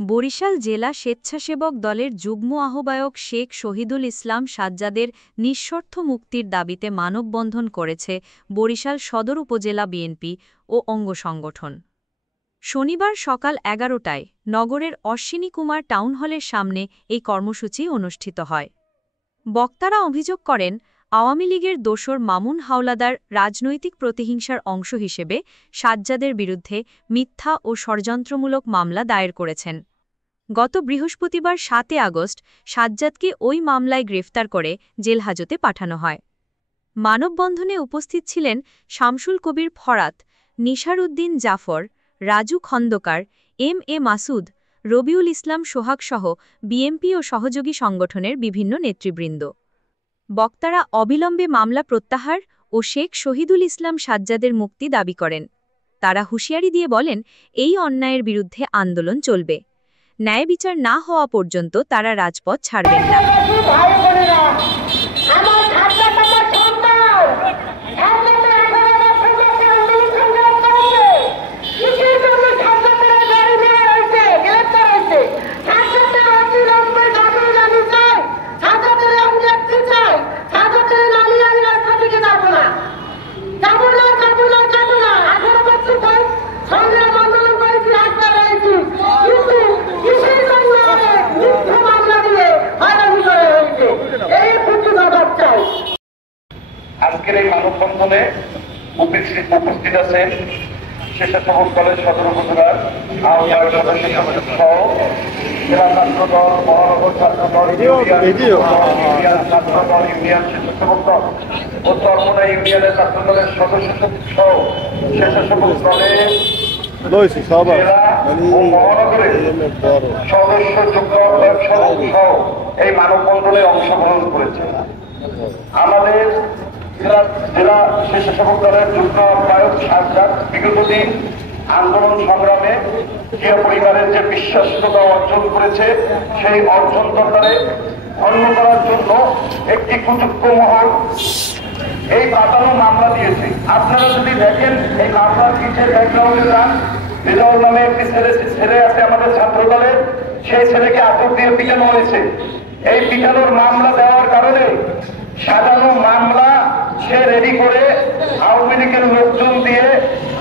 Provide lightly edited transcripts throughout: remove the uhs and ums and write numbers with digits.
বরিশাল জেলা স্বেচ্ছাসেবক দলের যুগ্ম আহ্বায়ক শেখ শহীদুল ইসলাম সাজ্জাদের নিঃশর্ত মুক্তির দাবিতে মানববন্ধন করেছে বরিশাল সদর উপজেলা বিএনপি ও অঙ্গ সংগঠন। শনিবার সকাল ১১টায় নগরের অশ্বিনী কুমার টাউন হলের সামনে এই কর্মসূচি অনুষ্ঠিত হয়। বক্তারা অভিযোগ করেন, আওয়ামী লীগের দোসর মামুন হাওলাদার রাজনৈতিক প্রতিহিংসার অংশ হিসেবে সাজ্জাদের বিরুদ্ধে মিথ্যা ও ষড়যন্ত্রমূলক মামলা দায়ের করেছেন। গত বৃহস্পতিবার ৭ আগস্ট সাজ্জাদকে ওই মামলায় গ্রেফতার করে জেলহাজতে পাঠানো হয়। মানববন্ধনে উপস্থিত ছিলেন শামসুল কবির ফরাত, নিশার উদ্দিন জাফর, রাজু খন্দকার, এম.এ. মাসুদ, রবিউল ইসলাম সোহাগসহ বিএনপি ও সহযোগী সংগঠনের বিভিন্ন নেতৃবৃন্দ। বক্তারা অবিলম্বে মামলা প্রত্যাহার ও শেখ শহীদুল ইসলাম সাজ্জাদের মুক্তি দাবি করেন। তারা হুঁশিয়ারি দিয়ে বলেন, এই অন্যায়ের বিরুদ্ধে আন্দোলন চলবে। ন্যায় বিচার না হওয়া পর্যন্ত তারা রাজপথ ছাড়বেন না। আজকের এই মানববন্ধনে উপস্থিত আছেন স্বেচ্ছাসেবক দলের সদর উপজেলার আহ্বায়ক সদস্য সহ জেলা ছাত্র দল, মহানগর ছাত্র দল, ইউনিয়ন ছাত্র দল, ইউনিয়ন স্বেচ্ছাসেবক দল ও চরমোনা ইউনিয়নের ছাত্র দলের সদস্য সহ স্বেচ্ছাসেবক দলের জেলা ও মহানগরের সদস্য যুগ্ম আহ্বায়ক সহ এই মানববন্ধনে অংশগ্রহণ করেছে। আমাদের জেলা স্বেচ্ছাসেবক দলের যুগ্ম আহ্বায়ক সাজ্জাদ বিগত দিন আন্দোলন সংগ্রামে জিয়া পরিবারের যে বিশ্বাসযোগ্যতা অর্জন করেছে, সেই অর্জন দরকারে অন্য করার জন্য একটি কুচক্র মহল এই পাতানো মামলা দিয়েছে। আপনারা যদি দেখেন এই মামলার পিছের ব্যাকগ্রাউন্ডে যান, রেজাউল নামে একটি ছেলে আছে আমাদের ছাত্র দলের, সেই ছেলেকে আটক দিয়ে পিটানো হয়েছে। এই পিটানোর মামলা দেওয়ার কারণে সাজানো মামলা সে রেডি করে আওয়ামী লীগের লোকজন দিয়ে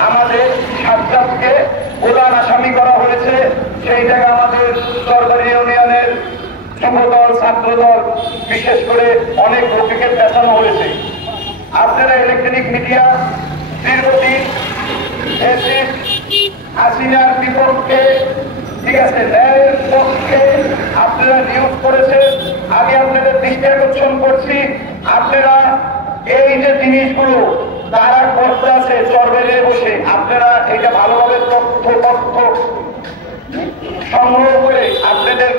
আমাদের সাজ্জাদকে প্রধান আসামি করা হয়েছে। সেই জায়গায় আমাদের সরকারি ইউনিয়নের যুবদল, ছাত্রদল, বিশেষ করে অনেক লোককে পেছানো হয়েছে। আপনারা ইলেকট্রনিক মিডিয়া দীর্ঘদিন হাসিনার বিপক্ষে, ঠিক আছে, ন্যায়ের পক্ষে আপনারা নিয়োগ করেছেন। আমি আপনাদের দৃষ্টি আকর্ষণ করছি, আপনারা এই যে জিনিসগুলো তারা করতে আছে চরবেলে বসে, আপনারা এটা ভালোভাবে তথ্য সংগ্রহ করে আপনাদের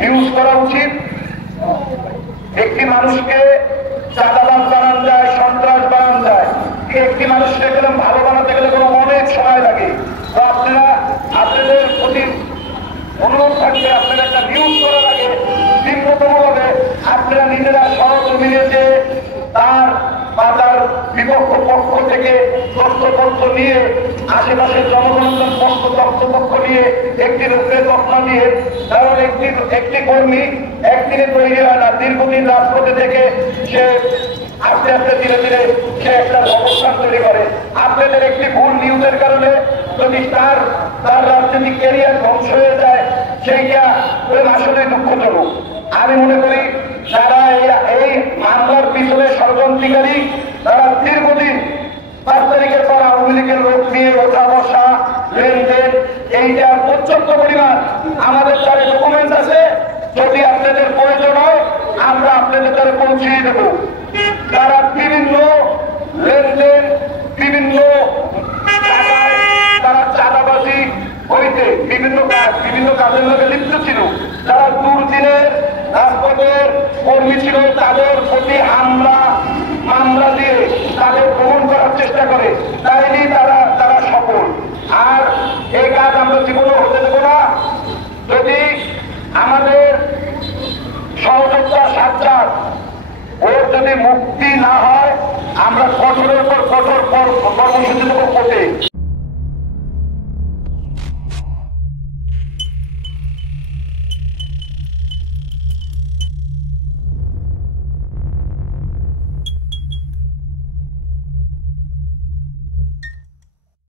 নিউজ করা উচিত। একটি মানুষকে চাঁদাবাজ বানানো যায়, সন্ত্রাস বানানো যায়, একটি মানুষকে গেলাম ভালো বানাতে গেলে কোনো অনেক সময় লাগে। তো আপনারা আপনাদের প্রতি অনুরোধ থাকবে, আপনারা একটা নিউজ করার আগে তীব্রতম ভাবে আপনারা নিজেরা সহকর্মীদের যে তার বা তার বিপক্ষ পক্ষ থেকে তথ্যপত্র নিয়ে, আশেপাশের জনগণের তথ্যপক্ষ নিয়ে একটি লোকের তথ্য নিয়ে, কারণ একটি কর্মী একদিনে তৈরি হয় না, দীর্ঘদিন রাজপথে থেকে সে আস্তে আস্তে ধীরে ধীরে সে একটা অবস্থান তৈরি করে। আপনাদের একটি ভুল নিউজের কারণে যদি তার রাজনৈতিক ক্যারিয়ার ধ্বংস হয়ে যায়, সেইটা আসলে দুঃখজনক। আমি মনে করি যারা এই মামলার পিছনে ষড়যন্ত্রকারী, তারা দীর্ঘদিন ৫ তারিখের পর আওয়ামী লীগের লোক নিয়ে ওঠা বসা, লেনদেন, এইটার পর্যাপ্ত পরিমাণ আমাদের কাছে ডকুমেন্টস আছে। যদি আপনাদের প্রয়োজন হয় আমরা আপনাদের দ্বারা পৌঁছিয়ে দেব। তারা বিভিন্ন লেনদেন, বিভিন্ন তারা চাঁদাবাজি হইতে বিভিন্ন কাজের মধ্যে লিপ্ত ছিল। যারা দুর্দিনের রাজপথের কর্মী ছিল, তাদের প্রতি মামলা দিয়ে তাদের গ্রহণ করার চেষ্টা করে, তাইনি তারা সফল। আর এই কাজ আমরা জীবনে হতে দেব না। যদি আমাদের সহযোদ্ধা সাজ্জাদ ওর যদি মুক্তি না হয়, আমরা কঠোরের পর কঠোর কর্মসূচি দেবো কোর্টে।